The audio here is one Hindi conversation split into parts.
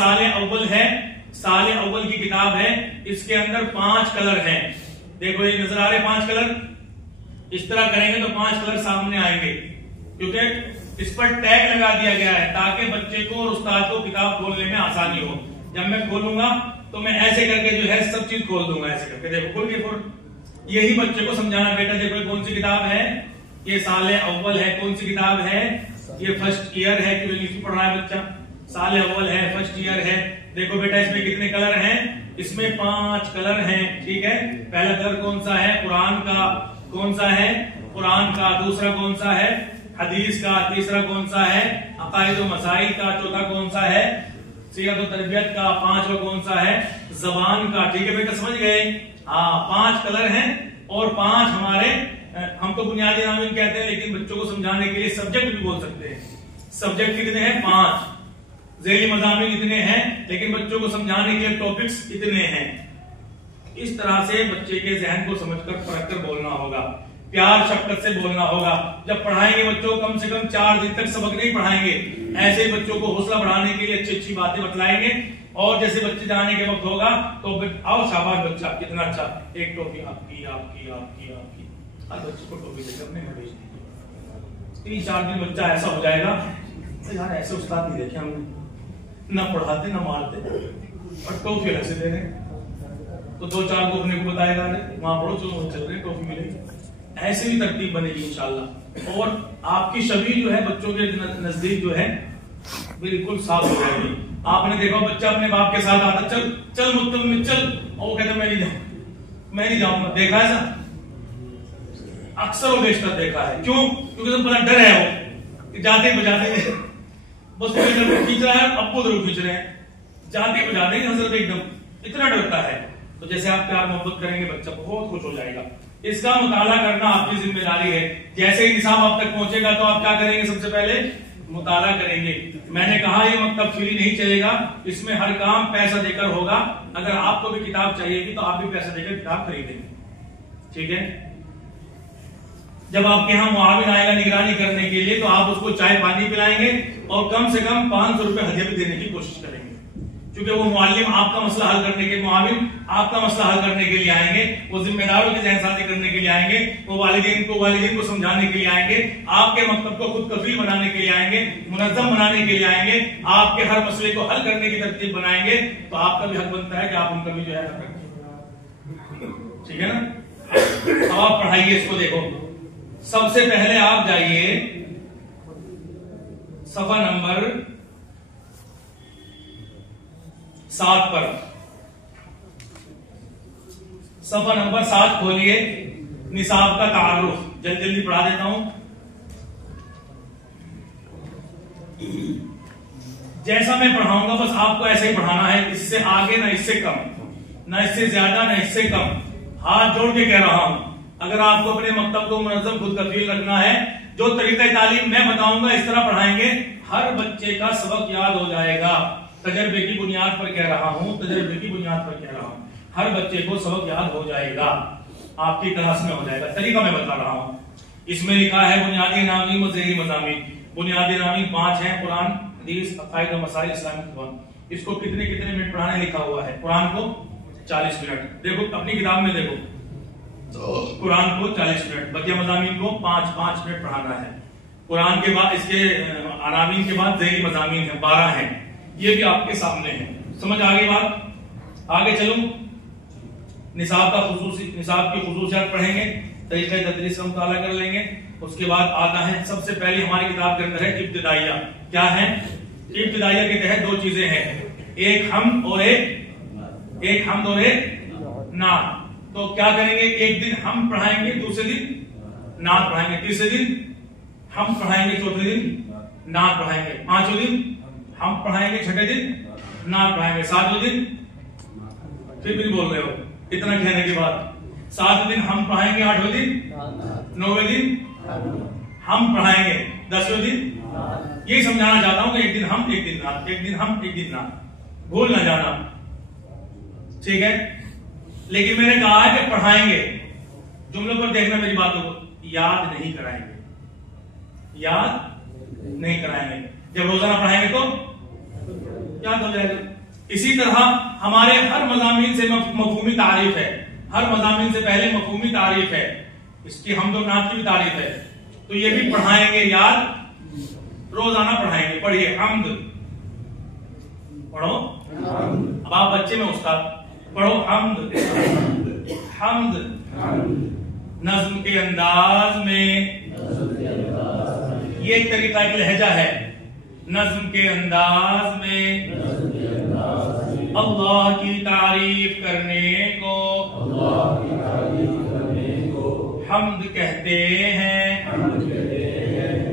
साले अव्वल है, साले अव्वल की किताब है। इसके अंदर 5 कलर हैं। देखो ये नजर आ रहे 5 कलर। इस तरह करेंगे तो 5 कलर सामने आएंगे, क्योंकि इस पर टैग लगा दिया गया है ताकि बच्चे को और उस्ताद को किताब खोलने में आसानी हो। जब मैं खोलूंगा तो मैं ऐसे करके जो है सब चीज खोल दूंगा, ऐसे करके। देखो खोल के यही बच्चे को समझाना, बेटा देखो कौन सी किताब है, ये साले अव्वल है। कौन सी किताब है, ये फर्स्ट ईयर है, क्योंकि इंग्लिश पढ़ रहा है बच्चा। साले अव्वल है, फर्स्ट ईयर है। देखो बेटा इसमें कितने कलर हैं, इसमें 5 कलर हैं, ठीक है। पहला कलर कौन सा है, कुरान का। कौन सा है, कुरान का। दूसरा कौन सा है, हदीस का। तीसरा कौन सा है, अकायद व मसाइल का। चौथा कौन सा है, सीरत व तरबियत का। 5वां कौन सा है, जबान का। ठीक है बेटा समझ गए। हाँ 5 कलर हैं और 5 हमारे, हम तो बुनियादी नामीन कहते हैं, लेकिन बच्चों को समझाने के लिए सब्जेक्ट भी बोल सकते हैं। सब्जेक्ट कितने हैं, 5। ज़ैली मज़ामीन इतने हैं, लेकिन बच्चों को समझाने के लिए टॉपिक्स इतने हैं। इस तरह से बच्चे के जहन को समझकर परखकर बोलना होगा, प्यार शफकत से बोलना होगा। जब पढ़ाएंगे बच्चों को कम से कम 4 दिन तक सबक नहीं पढ़ाएंगे, ऐसे ही बच्चों को हौसला बढ़ाने के लिए अच्छी अच्छी बातें बतलाएंगे। और जैसे बच्चे जाने के वक्त होगा तो आओ शाबाश बच्चा, कितना अच्छा, एक टोपी आपकी आपकी आपकी आपकी। हर बच्चे को टोपी देकर मैं भेज दी। 3-4 दिन बच्चा ऐसा हो जाएगा, यार ऐसे उस्ताद नहीं देखे हमने, ना पढ़ाते ना मारते और टोपी ऐसे दे रहे। तो 2-4 को अपने को बताएगा, वहां पढ़ो चलो चल रहे टोपी मिलेगी। ऐसे भी तरतीब बनेगी इंशाल्लाह। और आपकी छवि जो है बच्चों के नजदीक जो है बिल्कुल साफ हो जाएगी। आपने देखा बच्चा अपने बाप के साथ आता, चल चल मुत्तम चल, और वो कहता मैं नहीं जाऊंगा। देखा है ना, अक्सर वो बेशतर देखा है। क्यों, क्योंकि तो बड़ा डर है वो, जाते बजाते बस खींच रहा है, अब्बू जरूर खींच रहे हैं, जाते बजाते हजरत एकदम इतना डरता है। तो जैसे आप प्यार मोहब्बत करेंगे बच्चा बहुत खुश हो जाएगा। इसका मुताला करना आपकी जिम्मेदारी है। जैसे ही निसाब आप तक पहुंचेगा तो आप क्या करेंगे, सबसे पहले मुताला करेंगे। मैंने कहा ये मकतब फ्री नहीं चलेगा, इसमें हर काम पैसा देकर होगा। अगर आपको भी किताब चाहिएगी तो आप भी पैसा देकर किताब खरीदेंगे, ठीक है। जब आपके यहाँ मुआविन आएगा निगरानी करने के लिए तो आप उसको चाय पानी पिलाएंगे और कम से कम 500 रुपए हदिया भी देने की कोशिश करेंगे, क्योंकि वो मुअल्लिम आपका मसला हल करने के, मुआविन आपका मसला हल करने के लिए आएंगे, वो जिम्मेदारों की जहनसाजी करने के लिए आएंगे, वो वालिदैन को समझाने के लिए आएंगे, आपके मकतब को खुद कफील बनाने के लिए आएंगे, मुनज़्ज़म बनाने के लिए आएंगे, आपके हर मसले को हल करने की तरतीब बनाएंगे। तो आपका भी हक बनता है कि आप उनका भी जो है हक रखें, ठीक है ना। अब आप पढ़ाइए इसको। देखो सबसे पहले आप जाइए सफा नंबर 7 पर। सफा नंबर 7 खोलिए, निसाब का तारुफ। जल्दी जल्दी पढ़ा देता हूं। जैसा मैं पढ़ाऊंगा बस आपको ऐसे ही पढ़ाना है, इससे आगे ना इससे कम, ना इससे ज्यादा ना इससे कम। हाथ जोड़ के कह रहा हूं, अगर आपको अपने मकतब को मुनज़्ज़म खुद कफील रखना है, जो तरीका तालीम मैं बताऊंगा इस तरह पढ़ाएंगे, हर बच्चे का सबक याद हो जाएगा। तजर्बे की बुनियाद पर कह रहा हूं, तजर्बे की बुनियाद पर कह रहा हूं, हर बच्चे को सबक याद हो जाएगा, आपकी क्लास में हो जाएगा। तरीका मैं बता रहा हूं। इसमें लिखा है बुनियादी नामीन व ज़ैली मज़ामीन। बुनियादी नामीन 5 हैं, कुरान, हदीस, अक़ाइद व मसाइल, इस्लामिक ज़ुबान। इसको कितने कितने मिनट पढ़ाने लिखा हुआ है। कुरान को 40 मिनट। देखो अपनी किताब में देखो, तो कुरान को 40 मिनट, बकिया मज़ामीन को 5-5 मिनट पढ़ाना है। कुरान के बाद इसके अनामीन के बाद ज़ैली मज़ामीन है 12 हैं, ये भी आपके सामने है। समझ आ गई बात। आगे चलो, निसाब की खुसूसियात पढ़ेंगे, तरीक़े तदरीस का मुताला कर लेंगे। उसके बाद आता है सबसे पहले हमारी किताब के अंदर है इब्तिदाइया। क्या है, इब्तिदाइया के तहत 2 चीजें हैं, एक हमद और एक नात। तो क्या करेंगे, एक दिन हम पढ़ाएंगे, दूसरे दिन नात पढ़ाएंगे, तीसरे दिन हम पढ़ाएंगे, चौथे दिन नात पढ़ाएंगे, 5वें दिन हम पढ़ाएंगे, 6ठे दिन नात पढ़ाएंगे, 7वें दिन फिर भी बोल रहे हो इतना कहने के बाद, 7वें दिन हम पढ़ाएंगे, 8वें दिन, 9वें दिन हम पढ़ाएंगे, 10वें दिन। यही समझाना चाहता हूं कि एक दिन हम एक दिन नात, एक दिन हम एक दिन नात, भूल ना जाना, ठीक है। लेकिन मैंने कहा है कि पढ़ाएंगे, जुमलों पर देखना मेरी बातों को, याद नहीं कराएंगे, याद नहीं कराएंगे। जब रोजाना पढ़ाएंगे तो याद हो जाएगा। इसी तरह हमारे हर मज़ामीन से मफ़हूमी तारीफ है, हर मज़ामीन से पहले मफ़हूमी तारीफ है, इसकी हमद और नात की भी तारीफ है, तो ये भी पढ़ाएंगे, याद रोजाना पढ़ाएंगे। पढ़िए हमद, पढ़ो। अब आप बच्चे में उस्ताद, पढ़ो हमद। हमद नज़्म के अंदाज में, ये एक तरीका एक लहजा है। नज़्म के अंदाज में अल्लाह की तारीफ करने को हमद कहते हैं।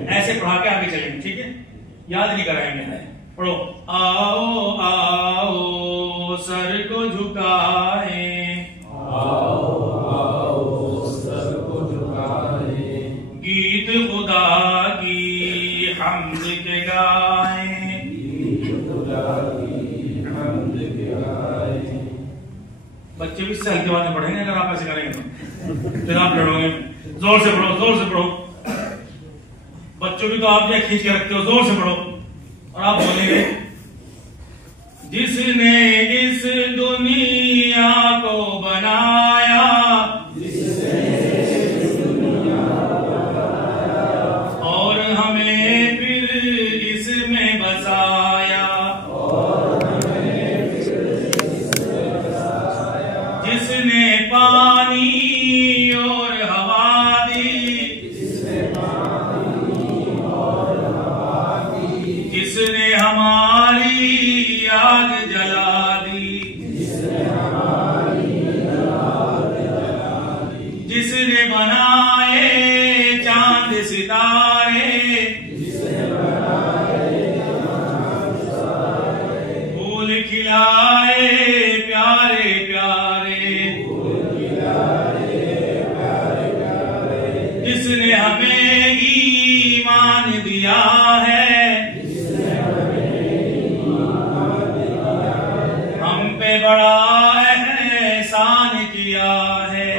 ऐसे पढ़ा के आगे चलेंगे, ठीक है? याद नहीं कराएंगे। पढ़ो, आओ आओ सर को झुकाएं, सर को झुकाएं, गीत खुदा की हमद के गाएं, खुदा की हमद के गाएं। बच्चे भी इससे हल्के बातें पढ़ेंगे अगर आप ऐसे करेंगे तो फिर आप लड़ोगे। जोर से पढ़ो, जोर से पढ़ो। बच्चों भी तो आप ये खींच के रखते हो, जोर से पढ़ो। और आप बोलेंगे, जिसने इस दुनिया को बनाया, और हमें फिर इसमें बसाया, जिसने पानी और हवा दी, जिसने हमारी आग जला दी, जिसने बनाए चांद सितारे, फूल खिलाए प्यारे प्यारे, जिसने हमें ईमान दिया है, हम पे बड़ा एहसान किया है,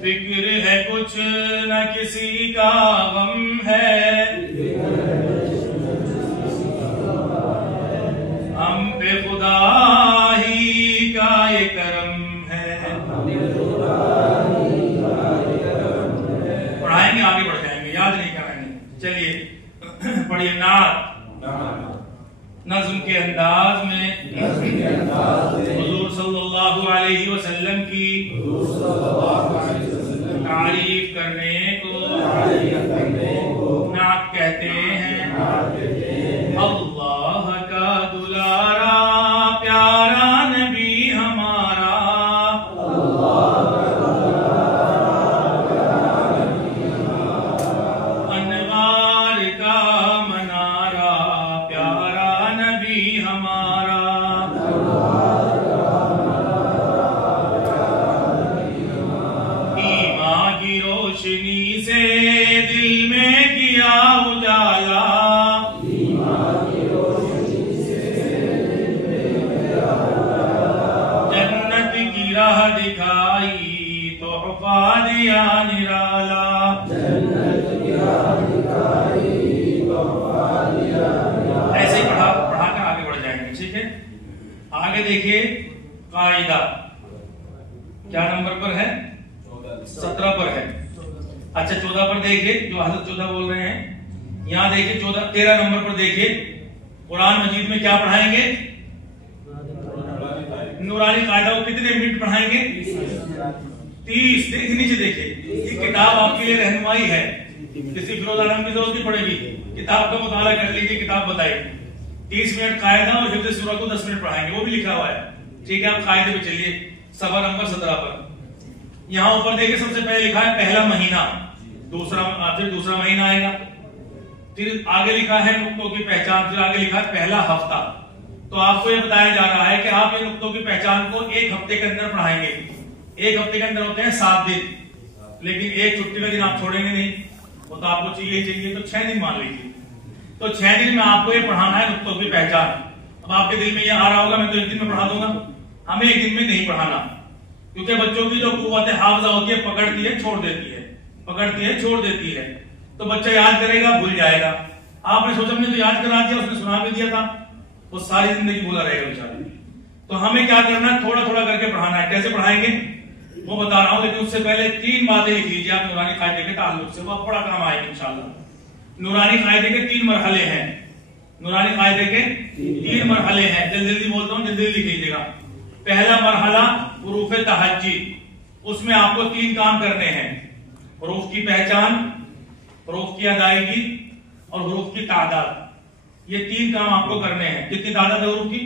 फिक्र है कुछ न किसी का गम है, हम पे खुदा ही का ये करम है। पढ़ाएंगे, आगे बढ़ जाएंगे, याद नहीं कराएंगे। चलिए पढ़िए, नात नज़्म के अंदाज में हुज़ूर सल्लल्लाहु अलैहि वसल्लम की तारीफ करने को नात कहते हैं। अल्लाह का दुलारा प्यारा नबी हमारा, अनवार का मनारा प्यारा नबी हमारा, ईमान की रोशनी से दिल में किया उजाला, जन्नत की राह दिखाई तोहफा दिया निराला। ऐसे पढ़ाकर आगे बढ़ जाएंगे, ठीक है? आगे देखिए, कायदा क्या नंबर पर है? 17 पर है। अच्छा 14 पर देखिए, जो हज़रत 14 बोल रहे हैं, यहाँ देखिए 13 नंबर पर देखिए, कुरान मजीद में क्या पढ़ाएंगे? नूरानी कायदा को कितने मिनट पढ़ाएंगे? 30। देखिए नीचे देखिए, ये किताब आपके लिए रहनुमाई है, किसी फिरोज आलम की जरूरत नहीं पड़ेगी, किताब का मुताला कर लीजिए, किताब बताएगी। 30 मिनट कायदा और हिफ्ज़ सूरा को 10 मिनट पढ़ाएंगे, वो भी लिखा हुआ है, ठीक है? आप कायदे पे चलिए, सफा नंबर 17 पर। यहाँ ऊपर देखिए, सबसे पहले लिखा है पहला महीना, फिर दूसरा महीना आएगा, फिर आगे लिखा है नुक्तों की पहचान, फिर आगे लिखा है पहला हफ्ता। तो आपको ये बताया जा रहा है कि आप इन नुक्तों की पहचान को एक हफ्ते के अंदर पढ़ाएंगे। एक हफ्ते के अंदर होते हैं 7 दिन, लेकिन एक छुट्टी का दिन आप छोड़ेंगे नहीं, वो तो आपको चाहिए तो 6 दिन मान लीजिए। तो 6 दिन में आपको ये पढ़ाना है नुक्तों की पहचान। अब आपके दिल में ये आ रहा होगा, मैं तो एक दिन में पढ़ा दूंगा। हमें एक दिन में नहीं पढ़ाना, क्योंकि बच्चों की जो कुव्वत हाफिजा होती है, पकड़ती है छोड़ देती है, पकड़ती है छोड़ देती है। तो बच्चा याद करेगा, भूल जाएगा। आपने सोचा हमने तो याद करा दिया, उसने सुना भी दिया था, वो सारी जिंदगी बोला रहेगा बेचारा। तो हमें क्या करना है, थोड़ा थोड़ा करके पढ़ाना है। कैसे पढ़ाएंगे वो बता रहा हूं, लेकिन उससे पहले 3 बातें लिख लीजिए आप नूरानी कायदे के ताल्लुक से, वो आप बड़ा काम आएगा इंशाल्लाह। नूरानी कायदे के 3 मरहले हैं, नूरानी कायदे के 3 मरहले हैं। जल्दी जल्दी बोलता हूं, जल्दी लिख लीजिएगा। पहला मरहला हुरूफ तहज्जी, उसमें आपको 3 काम करने हैं, हुरूफ की पहचान, हुरूफ की अदायगी और हुरूफ की तादाद। ये 3 काम आपको करने हैं। कितनी तादाद है हुरूफ की?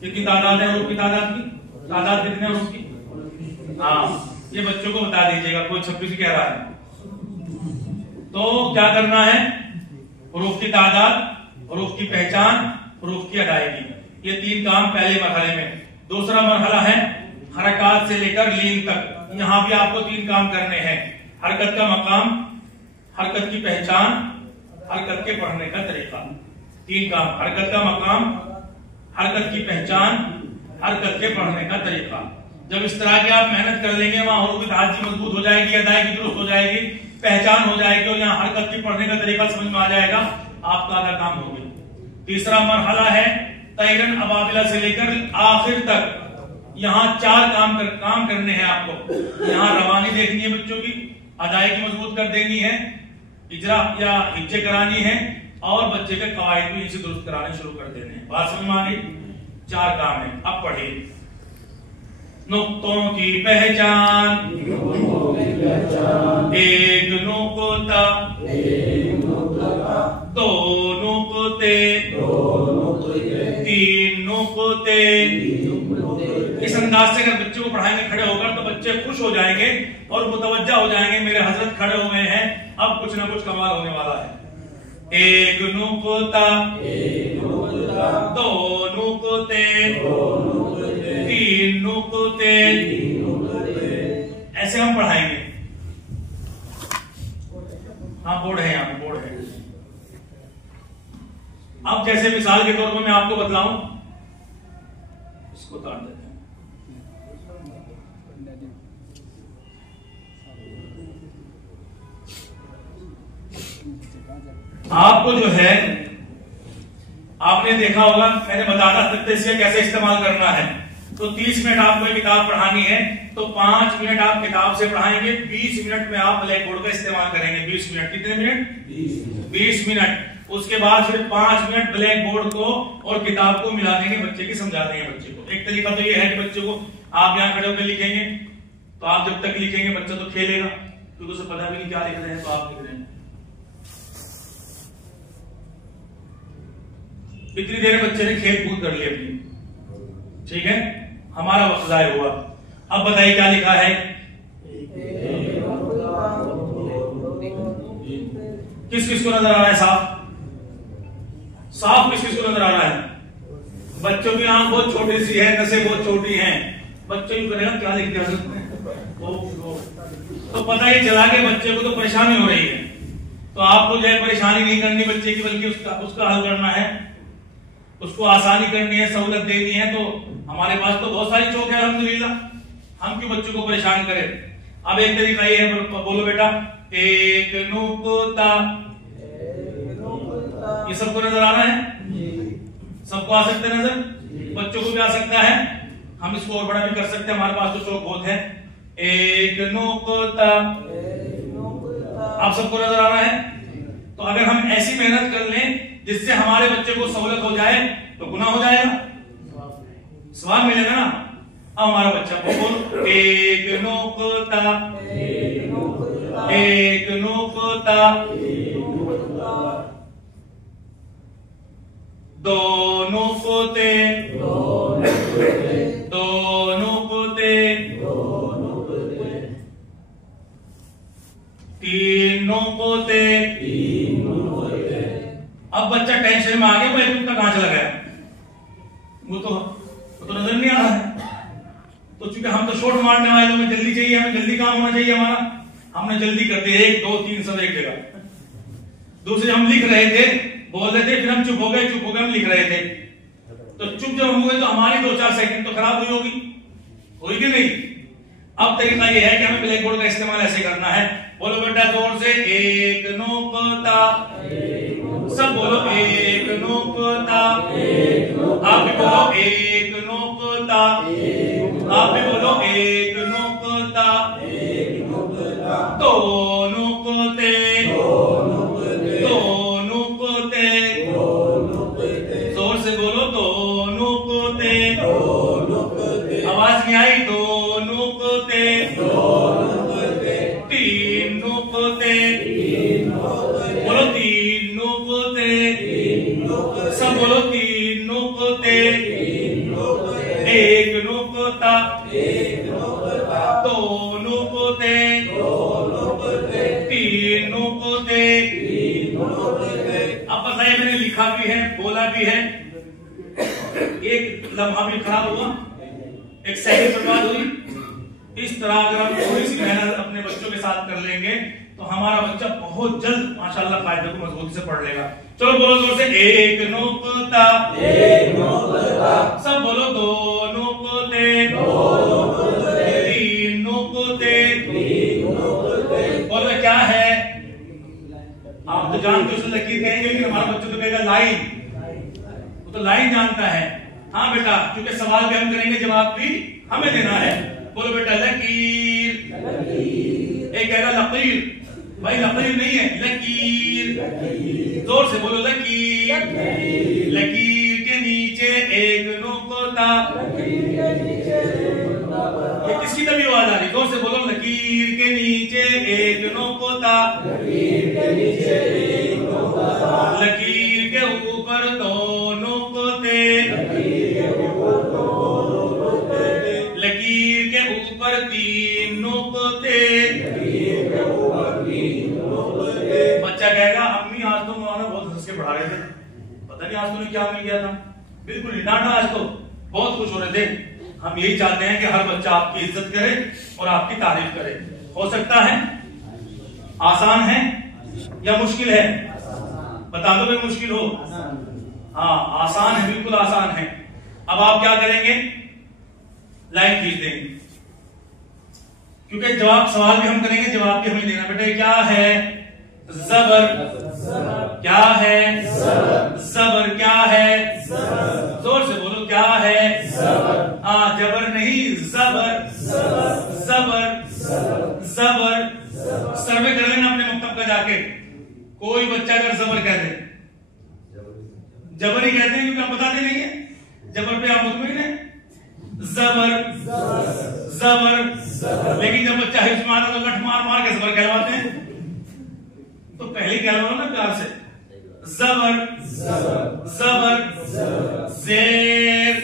कितनी तादाद है हुरूफ की? तादाद कितने हुरूफ की? हाँ, ये बच्चों को बता दीजिएगा, कोई 26 कह रहा है तो क्या करना है, हुरूफ की तादाद, हुरूफ की पहचान, हुरूफ की अदायगी, ये 3 काम पहले मरहले में। दूसरा मरहला है हरकत से लेकर लीन तक, यहां भी आपको 3 काम करने हैं। हरकत का मकाम, हरकत की पहचान, हरकत के पढ़ने का तरीका। 3 काम, हरकत का मकाम, हरकत की पहचान, हरकत के पढ़ने का तरीका। जब इस तरह की आप मेहनत कर लेंगे, वहां हुरूफ की तादाद मजबूत हो जाएगी, अदायगी दुरुस्त हो जाएगी, पहचान हो जाएगी और यहाँ हरकत की पढ़ने का तरीका समझ में आ जाएगा, आपका आधा काम हो गया। तीसरा मरहला है तैरन अबाबिला से लेकर आखिर तक, यहाँ 4 काम करने हैं आपको। यहाँ रवानी देखनी है बच्चों की, अदायगी मजबूत कर देनी है, इजरा या हिज्जे करानी है और बच्चे के कवायद भी इनसे दुरुस्त कराने शुरू कर देने हैं। बात समझ में आ गई? 4 काम है। अब पढ़िए। नुक्तों की पहचान, एक नुक्ता, 2 नुक्ते, 3 नुक्ते। इस अंदाज से अगर बच्चे को पढ़ाएंगे खड़े होकर तो बच्चे खुश हो जाएंगे और मुतवज्जा हो जाएंगे, मेरे हजरत खड़े हुए हैं, अब कुछ ना कुछ कमाल होने वाला है। 1 नुक्ता, 2 नुक्ते, 3 नुक्ते, ऐसे हम पढ़ाएंगे। हाँ, बोर्ड है, यहाँ पे बोर्ड है। अब जैसे मिसाल के तौर पर मैं आपको बतलाऊं, इसको उतार देते हैं। आपको जो है, आपने देखा होगा, मैंने बताया तख्ते कैसे इस्तेमाल करना है। तो 30 मिनट आपको एक किताब पढ़ानी है तो 5 मिनट आप किताब से पढ़ाएंगे, 20 मिनट में आप ब्लैक बोर्ड का इस्तेमाल करेंगे। 20 मिनट, कितने मिनट? 20 मिनट। उसके बाद फिर 5 मिनट ब्लैक बोर्ड को और किताब को मिला देंगे, बच्चे की समझा देंगे बच्चे को। एक तरीका तो ये है कि बच्चे को आप यहाँ खड़े होकर लिखेंगे, तो आप जब तक लिखेंगे बच्चा तो खेलेगा, क्योंकि उसे पता भी नहीं क्या लिख रहे हैं, तो आप लिख रहे हैं। इतनी देर बच्चे ने खेल कूद कर ली अपनी, ठीक है, हमारा वक्त जाया हुआ। अब बताइए क्या लिखा है? किस किस को नजर आ रहा है? साफ किस किस को नजर आ रहा है? बच्चों की आंख बहुत छोटी सी है, नसें बहुत छोटी हैं, बच्चों की करेगा क्या लिख दिया तो पता ही चला कि बच्चे को तो परेशानी हो रही है। तो आपको जो है परेशानी नहीं करनी बच्चे की, बल्कि उसका हल करना है, उसको आसानी करनी है, सहूलत देनी है। तो हमारे पास तो बहुत सारी चौक है अल्हम्दुलिल्लाह, हम क्यों बच्चों को परेशान करें। अब एक तरीका ये है, बोलो बेटा, 1 नुक्ता। ये सबको नजर आ रहा है? सबको आ सकते नजर? बच्चों को भी आ सकता है, हम इसको और बड़ा भी कर सकते हैं, हमारे पास तो चौक बहुत है। 1 नुक्ता, आप सबको नजर आ रहा है? तो अगर हम ऐसी मेहनत कर लें जिससे हमारे बच्चे को सहूलत हो जाए तो गुनाह हो जाएगा, सवाब मिलेगा ना। अब हमारा बच्चा बोल, 1 नुक्ता, 1 नुक्ता, 2 नुक्ते, 2 नुक्ते, 3 नुक्ते। अब बच्चा टेंशन में आ गया, वो 1 नुक्ता कहां चला गया, वो तो नजर नहीं आ रहा है। तो चूंकि हम तो शॉर्ट मारने वाले, हमें जल्दी चाहिए, हमें जल्दी काम होना चाहिए हमारा, हमने जल्दी कर दिया 1 2 3 सब एक जगह। दूसरे हम लिख रहे थे, बोल रहे थे, फिर हम चुप हो गए, हम लिख रहे थे। तो चुप जब हम हुए तो हमारी 2-4 सेकंड तो खराब हुई होगी कि नहीं। अब तरीका यह है कि हमें ब्लैक बोर्ड का इस्तेमाल ऐसे करना है, बोलो बेटा जोर से, एक नुक्ता। सब बोलो, एक नुक्ता। आप भी बोलो, एक नुक्ता। आप भी बोलो, एक नुक्ता। दो नुक्ते, दो नुक्ते। जोर से बोलो, दो नुक्ते। आवाज नहीं आई, दो नुक्ते। तीन नुक्ते, बोलो तीन नुक्ते। सब बोलो, तीन नुक्ते। एक नुक्ता, दो नुक्ते, तीन नुक्ते। अब बताइए, मैंने लिखा भी है, बोला भी है, एक लम्हा भी खराब हुआ, एक सेकंड बर्बाद हुई। इस तरह अगर हम थोड़ी सी मेहनत अपने बच्चों के साथ कर लेंगे तो हमारा बच्चा बहुत जल्द माशाल्लाह कायदे को मजबूती से पढ़ लेगा। चलो बोलो जोर से, एक नुक्ता। सब बोलो, दो नुक्ते, तीन नुक्ते। बोलो क्या है? आप तो जानते हो लकीर कहेंगे, लेकिन हमारा बच्चा तो कहेगा लाइन। वो तो लाइन जानता है। हाँ बेटा, क्योंकि सवाल भी हम करेंगे, जवाब भी हमें देना है। बोलो बेटा, लकीर। एक कहेगा लकीर, भाई लकीर नहीं है, लकीर। जोर से बोलो, लकीर। लकीर के नीचे एक नुक्ता। ये किसकी तभी आवाज आ रही? जोर से बोलो, लकीर के नीचे एक नुक्ता। लकीर के ऊपर दो नुक्ते। लकीर के ऊपर तीन नुक्ते। बच्चा कहेगा, अम्मी आज तो मौलाना बहुत हंस के पढ़ा रहे थे, पता नहीं आज तुम्हें क्या मिल गया था। बिल्कुल नहीं डांटा, आज तो बहुत खुश हो रहे थे। हम यही चाहते हैं कि हर बच्चा आपकी इज्जत करे और आपकी तारीफ करे। हो सकता है आसान है या मुश्किल है? बता दो भाई, मुश्किल हो। हाँ, आसान है, बिल्कुल आसान है। अब आप क्या करेंगे? लाइन खींच देंगे, क्योंकि जवाब सवाल भी हम करेंगे, जवाब भी हमें देना। बेटा क्या है? जबर। क्या है? जबर। क्या है? जोर से बोलो, क्या है? हाँ, जबर नहीं, जबर। जबर, जबर। सर्वे कर लेना अपने मकतब का जाके। कोई बच्चा अगर जबर कह दे, जबर ही कहते हैं क्योंकि आप बताते नहीं है, जबर पे आप मुतमईन है। जबर, जबर। लेकिन जब बच्चा हिफ्ज़ में आता तो लठ मार मार के जबर कहलवाते हैं। तो पहले कहलवाओ ना प्यार से, जबर, जबर। जेर।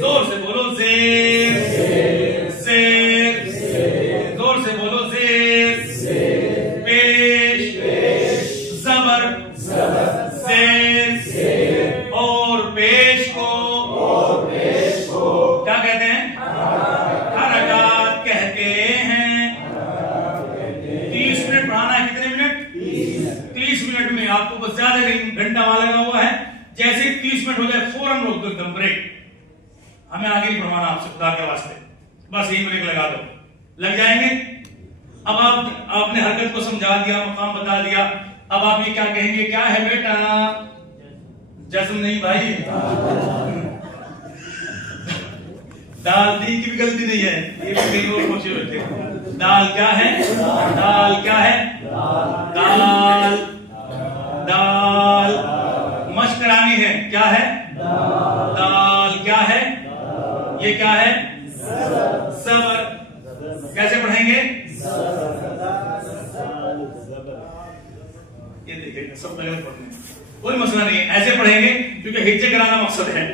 जोर से बोलो, जेर। जेर। जोर से बोलो, जेर। पेश। जबर, जेर। और पेश को क्या कहते हैं? हरकत कहते हैं। 30 मिनट पढ़ाना है। कितने मिनट? 30 मिनट में। आपको बस ज्यादा घंटा वहां लगा हुआ है। जैसे 30 मिनट हो जाए फौरन रोक दो, एकदम ब्रेक। हमें आगे नहीं पढ़वाना आपसे, खुदा के वास्ते। बस यही ब्रेक लगा दो, लग जाएंगे। अब आपने हरकत को समझा दिया, मकाम बता दिया। अब आप ये क्या कहेंगे? क्या है बेटा? जज्म नहीं भाई, दाल दी की भी गलती नहीं है, ये भी कहीं और पहुंचे हुए थे। दाल क्या है? दाल क्या है? दाल। दाल मश्क करानी है। क्या है? दाल। क्या है? ये क्या है? ज़बर। कैसे पढ़ेंगे? ये देखिए, सब गलत पढ़ते हैं, कोई मसला नहीं है, ऐसे पढ़ेंगे क्योंकि हिज्जे कराना मकसद है।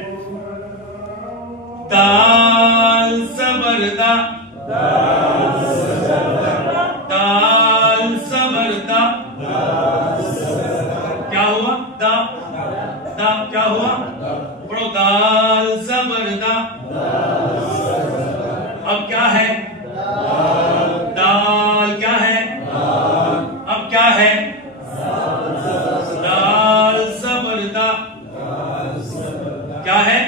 दाल ज़बर दा। दाल ज़बर दा। क्या हुआ? दा। दा क्या हुआ? पढ़ो, दाल ज़बर दा। अब क्या है? दाल क्या है? अब क्या है? दाल ज़बर दा। क्या है?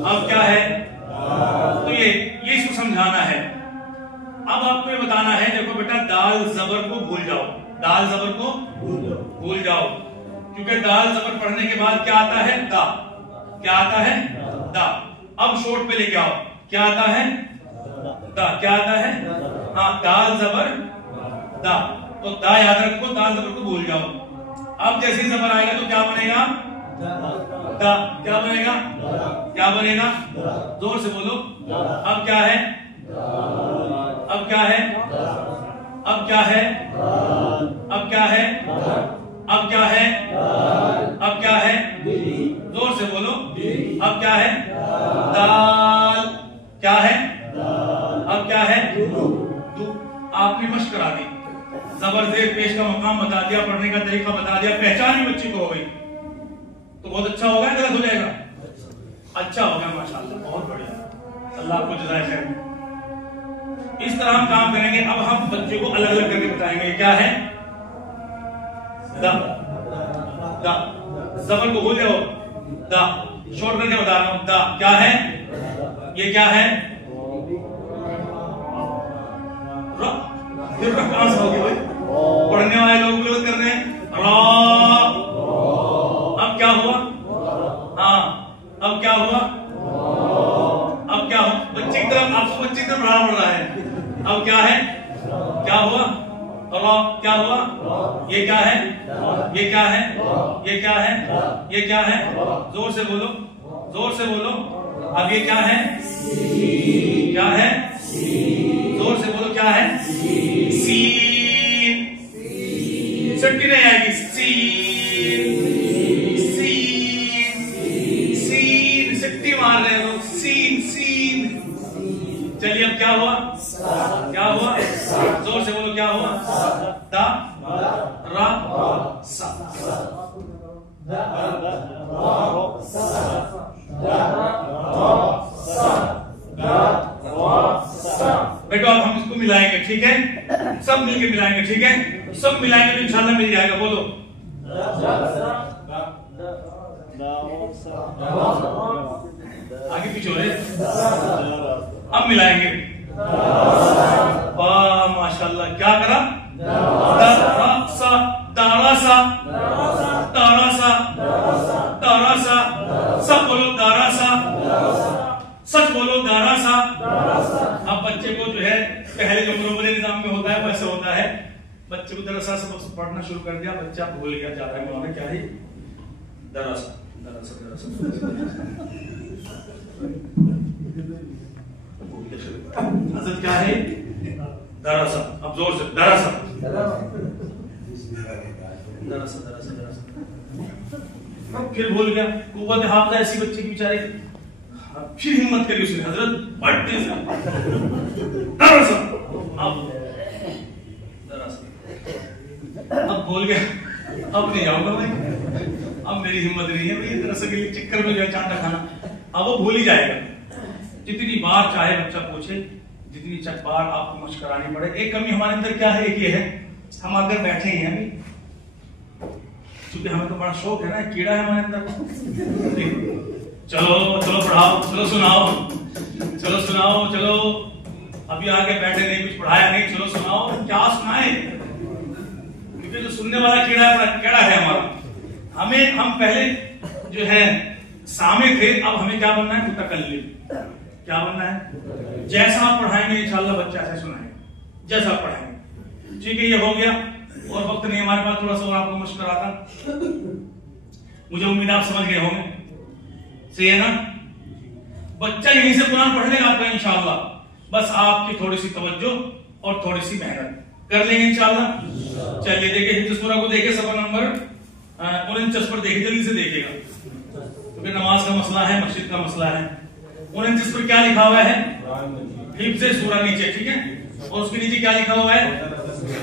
अब क्या है? तो ये इसको समझाना है। अब आपको ये बताना है, देखो बेटा दाल जबर को भूल जाओ, दाल जबर को भूल जाओ, क्योंकि दाल जबर पढ़ने के बाद क्या आता है? दा। क्या आता है? दा। अब शॉर्ट पे लेके आओ, क्या आता है? दा। क्या आता है? हाँ, दाल जबर दा, तो दा याद रखो, दाल जबर को भूल जाओ। अब जैसे ही जबर आएगा तो क्या बनेगा? दा। क्या बनेगा? क्या बनेगा? जोर से बोलो। अब क्या है? अब क्या है? अब क्या है? अब क्या है? अब क्या है? अब क्या है? जोर से बोलो। अब क्या है? दाल। क्या है? अब क्या है? आपने मश्क करा दी, जबर जेर पेश का मकाम बता दिया, पढ़ने का तरीका बता दिया, पहचान भी बच्ची को हो गई, तो बहुत अच्छा होगा, गलत हो जाएगा? अच्छा हो गया, माशाल्लाह, बहुत बढ़िया, अल्लाह आपको जज़ाए खैर। इस तरह हम काम करेंगे। अब हम बच्चे को अलग अलग करके बताएंगे। क्या है? दा। दा। जबर को भूल जाओ, दा। शॉर्ट करके बता रहा हूं, दा। क्या है? ये क्या है? फिर कहां से होगी भाई? पढ़ने वाले लोग गलत कर रहे हैं। रा। अब क्या हुआ? हाँ, अब क्या हुआ? अब क्या हुआ? बच्चे की तरफ, आपको बच्चे की तरफ बढ़ाना पड़ रहा है। अब क्या है? क्या हुआ? रा। क्या हुआ? ये क्या है? ये क्या है? ये क्या है? ये क्या है? जोर से बोलो, जोर से बोलो। अब ये क्या है? क्या है? जोर से बोलो। क्या है? सीन। सट्टी नहीं आएगी। सीन, सीन, सीन, सट्टी मार रहे हैं लोग। Scene, scene. चलिए, अब क्या हुआ? क्या हुआ? जोर से बोलो। क्या हुआ? दा, रा, सा। बेटो अब हम इसको मिलाएंगे, ठीक है? सब मिलके मिलाएंगे, ठीक है? सब मिलाएंगे तो इंशाल्लाह मिल जाएगा। बोलो। आगे पीछे हो रहे, अब मिलाएंगे। वाह माशाल्लाह, क्या करा? दारासा, दारासा, दारासा, दारासा। सब बोलो दारासा, सच बोलो दारासा। अब बच्चे को जो है पहले जो मुरब्बे निजाम में होता है वैसे होता है, बच्चे को दरासा से पढ़ना शुरू कर दिया, बच्चा भूल गया, जा रहा है वहां में क्या है? दरासा, दरासा, दरासा। हजरत क्या है? दरासा। अब जोर से, दरासा, दरासा, दरासा, दरासा। फिर भूल गया। कुव्वत हाफ़िज़ा ऐसी बच्चे की बेचारे, फिर हिम्मत करी उसने, हजरत बढ़ते से दरासा। अब भूल गया, अब नहीं जाऊंगा भाई, अब मेरी हिम्मत नहीं है भाई दरअसल के लिए चक्कर में जो है चांटा खाना। अब वो भूल ही जाएगा। जितनी बार चाहे बच्चा पूछे, जितनी बार आपको मशक करानी पड़े। एक कमी हमारे अंदर क्या है? एक ये है, हम अगर बैठे ही हैं अभी, क्योंकि हमें तो बड़ा शौक है ना, कीड़ा है हमारे अंदर। चलो चलो पढ़ाओ, चलो सुनाओ, चलो सुनाओ, चलो अभी आगे बैठे नहीं, कुछ पढ़ाया नहीं, चलो सुनाओ। क्या सुनाए? क्योंकि जो सुनने वाला कीड़ा है, बड़ा कीड़ा है हमारा। हम पहले जो है सामे थे, अब हमें क्या बनना है? मुतकल्लिम। क्या बनना है? जैसा आप पढ़ाएंगे इंशाल्लाह बच्चा ऐसे सुनाएगा, जैसा आप पढ़ाएंगे। ठीक है, ये हो गया। और वक्त नहीं हमारे पास, थोड़ा सा और आपको मुश्किल आता। मुझे उम्मीद आप समझ गए होंगे, सही है ना? बच्चा यहीं से कुरान पढ़ लेगा आपका इंशाल्लाह। बस आपकी थोड़ी सी तवज्जो और थोड़ी सी मेहनत कर लेंगे इंशाल्लाह। चलिए देखिए, हिफ्ज़ सूरा को देखिए, सफर नंबर 49 पर देखिए, जल्दी से देखिएगा, क्योंकि नमाज का मसला है, मस्जिद का मसला है। 49 पर क्या लिखा हुआ है? हिफ्ज़ सूरा नीचे, ठीक है? और उसके नीचे क्या लिखा हुआ है?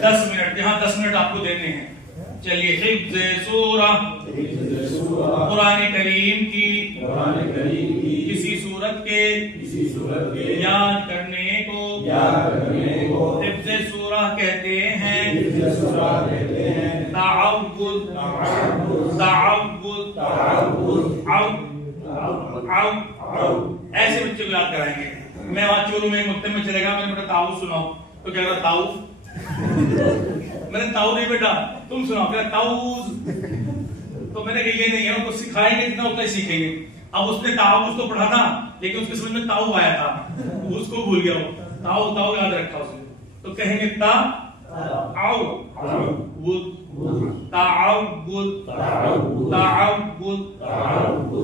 10 मिनट। यहाँ 10 मिनट आपको देने हैं। चलिए, हिफ्ज़ सूरा, कुरान करीम की किसी सूरत के याद करने को हिफ्ज़ सूरा कहते हैं। ताअव्वुद, ताअव्वुद, ऐसे बच्चे को याद कराएंगे। मैं वहां चोरू में मुक्ते में चलेगा, मैंने बेटा ताऊ सुनाओ, तो क्या कहता ताऊ, मैंने ताऊ नहीं बेटा, तुम सुनाओ क्या ताऊज। तो मैंने कहा ये नहीं है, उनको सिखाएंगे जितना उतना ही सीखेंगे। अब उसने ताऊज तो पढ़ा था, लेकिन उसके समझ में ताऊ आया था, उसको भूल गया वो। ताऊ ताऊ याद रखा उसने। तो कहेंगे ता आओ ताउद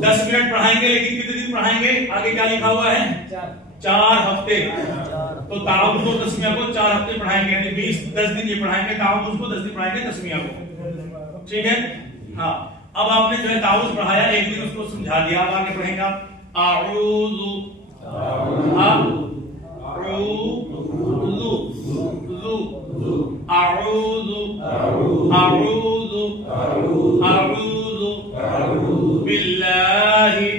10 मिनट पढ़ाएंगे, लेकिन कितने दिन पढ़ाएंगे? आगे क्या लिखा हुआ है? 4 हफ्ते। तो ताउद को तस्मिया को 4 हफ्ते पढ़ाएंगे, यानी 10 दिन ये पढ़ाएंगे ताउद को, 10 दिन पढ़ाएंगे तस्मिया को। ठीक है। हाँ, अब आपने जो है ताउद पढ़ाया, एक दिन उसको समझा दिया। अब आगे पढ़ेंगे आप आऊज़ु बिल्लाहि